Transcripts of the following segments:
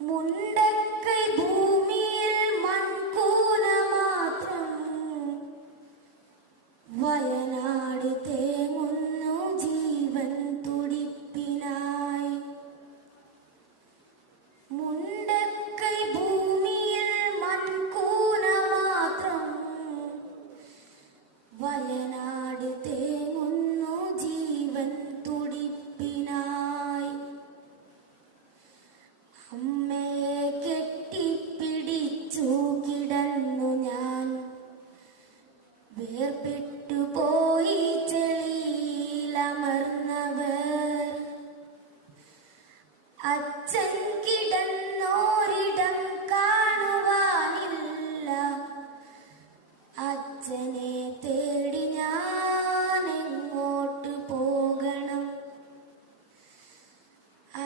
മുണ്ടക്കൈ ഭൂമിയിൽ മൺകൂന മാത്രം വയനാട് തേങ്ങുന്നു ജീവൻ തുടിപ്പിനായി. മുണ്ടക്കൈ ഭൂമിയിൽ മൺകൂന മാത്രം വയനാട് തേങ്ങുന്നു ജീവൻ തുടിപ്പിനായി. അമ്മയെ കെട്ടിപ്പിടിച്ചു കിടന്നു ഞാൻ, വേർപെട്ടുപോയി ചെളിയിലമർന്നവർ. അച്ഛൻ കിടന്നോരിടം കാണുവാനില്ല, അച്ഛനെ തേടി ഞാൻ എങ്ങോട്ട് പോകണം?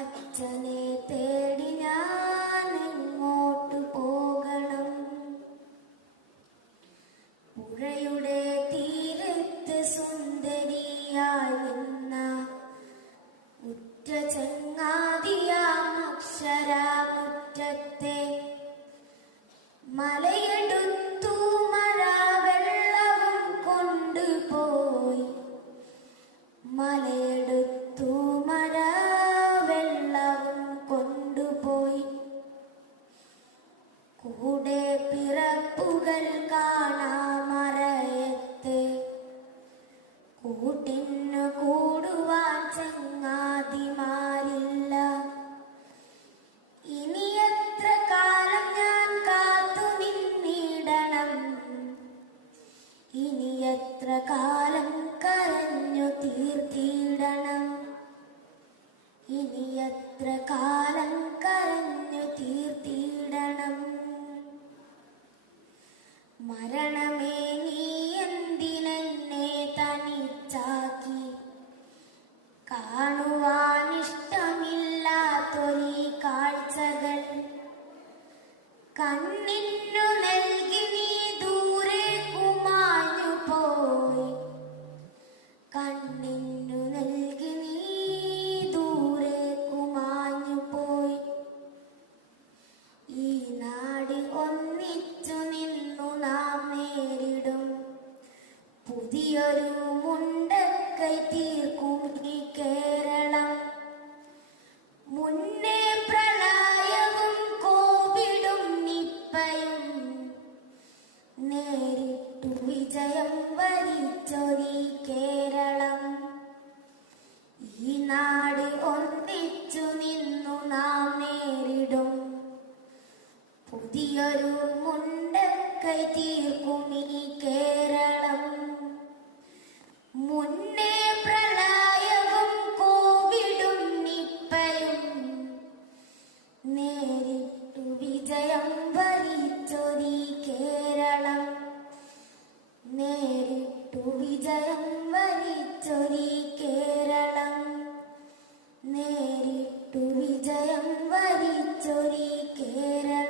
അച്ഛനെ തേടി ഞാൻ എങ്ങോട്ട് പോകണം? പുഴയുടെ തീരത്ത് സുന്ദരിയായി നിന്ന ഉറ്റ ചങ്ങാതിയാം അക്ഷരമുറ്റത്തെ മലയെടുത്തു മഴ വെള്ളവും കൊണ്ടുപോയി. മലയെടുത്തു മഴ വെള്ളവും കൊണ്ടുപോയി. കൂടെ പിറപ്പുകൾ കാണാമറയത്തെ, കൂട്ടിനു കൂടുവാൻ ചങ്ങാതിമാരില്ല. ഇനി എത്ര കാലം ഞാൻ കാത്തു നിന്നിടണം? ഇനി എത്ര കാലം കരഞ്ഞു തീർത്തിടണം? ഇനി എത്ര കാലം കരഞ്ഞു തീർത്തിടണം? മരണമേ നീ എന്തിനെന്നെ തനിച്ചാക്കി? കാണുവാനിഷ്ടമില്ലാത്തൊരീ കാഴ്ചകൾ കണ്ണിനു നൽകി നീ ദൂരേക്കു മാഞ്ഞു പോയി. കണ്ണിനു നൽകി നീ ദൂരേക്കു മാഞ്ഞു പോയി. ഈ നാട് ഒന്നിച്ചു നിന്നു നാം നേരിടും പുതിയൊരു മുണ്ടക്കൈ തീർക്കും ഈ കേരളം. മുന്നേ പ്രളയവും കോവിഡും നിപ്പയും നേരിട്ടു വിജയം വരിച്ചൊരീ കേരളം. ഈ നാട് ഒന്നിച്ചു നിന്നു നാം നേരിടും പുതിയൊരു മുണ്ടക്കൈ തീർക്കും ഈ കേരളം. മുന്നേ പ്രളയവും കോവിഡും നിപ്പയും നേരിട്ടു വിജയം വരിച്ചൊരീ കേരളം. നേരിട്ടു വിജയം വരിച്ചൊരീ കേരളം. നേരിട്ടു വിജയം വരിച്ചൊരീ കേരളം.